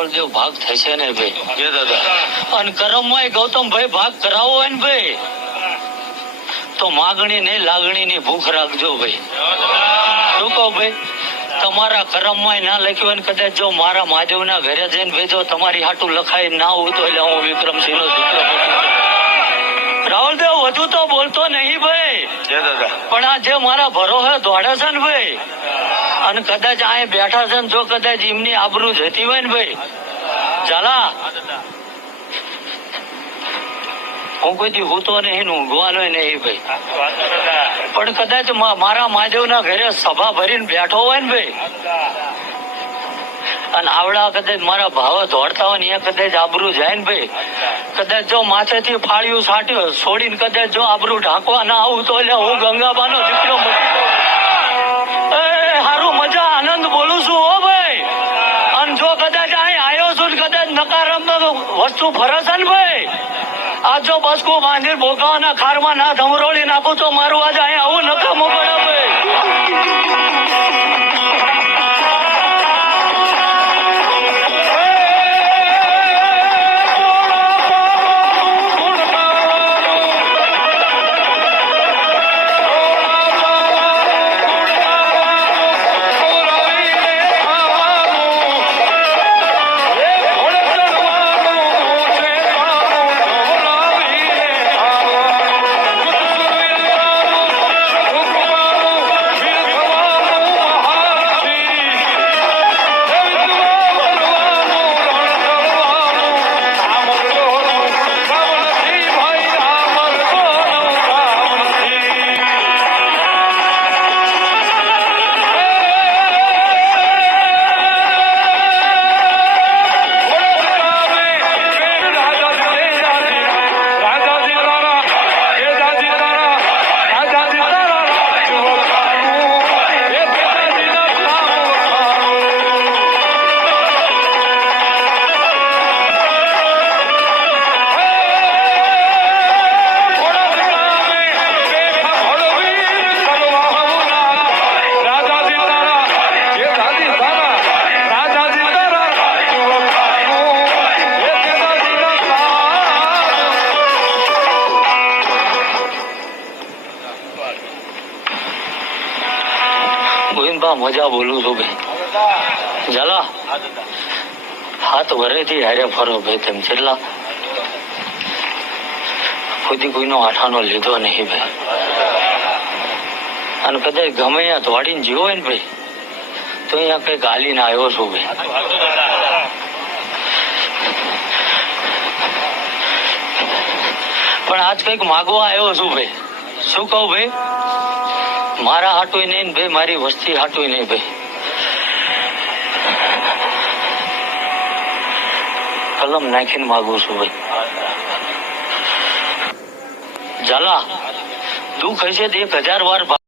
રાવળદેવ ભાગ થશે ને ભાઈ? જે દાદા. અને કરમમાં ગૌતમભાઈ ભાગ કરાવો હોય ને ભાઈ? તો માગણી ને લાગણી ની ભૂખ રાખજો ભાઈ. શું કહો ભાઈ. તમારા કરમમાં ના લખ્યું હોય ને કદાચ જો મારા મહાદેવના ઘરે જઈને ભાઈ જો તમારી હાટું લખાય ના હોય તો એટલે હું વિક્રમસિંહ નો દીકરો રાહુલ દેવ વધુ તો બોલતો નહીં ભાઈ. દાદા. પણ આ જે મારા ભરોસે દોડે છે ને ભાઈ અને કદાચ આ બેઠા છે ને જો કદાચ એમની આબરૂ જતી હોય ને ભાઈ ચાલા હું કોઈ દી તો નહીં ને ઊંઘવાનો નહીં ભાઈ. પણ કદાચ મારા મારા મહાદેવના ઘરે સભા ભરીને બેઠો હોય ને ભાઈ. અને આવડા કદાચ મારા ભાવ દોડતા હોય ને કદાચ આબરૂ જાય ને ભાઈ. કદાચ જો માથેથી ફાળ્યું છાંટ્યું, છોડીને કદાચ જો આબરૂ ઢાંકવા ના આવું તો એટલે હું ગંગાબાનો દીકરો વસ્તુ ફરસ ને ભાઈ. આ જો બસકું બાંધીને ભોગાવાના ખારમાં ના ધમરોળી નાખું તો મારું આજે અહીંયા આવું નકામું પડે ગોવિંદભા મજા બોલું છું ભાઈ. જલા હાથ વરેથી હારે ફરો ભાઈ તેમ છેલ્લા. ખુદી કોઈનો આઠાનો લીધો નહીં ભાઈ. અને કદાચ ગમે ત્યાં દોડીને જીવો ને ભાઈ, તો અહીંયા કંઈક હાલીને આવ્યો છું ભાઈ. પણ આજ કંઈક માગવા આવ્યો છું ભાઈ. શું કહું ભાઈ? મારા હાટુય નહીં ભાઈ, મારી વસ્તી હાટુય નહીં ભાઈ. કલમ નાખીને માગું છું ભાઈ. ઝાલા, દુઃખ હશે એક હજાર વાર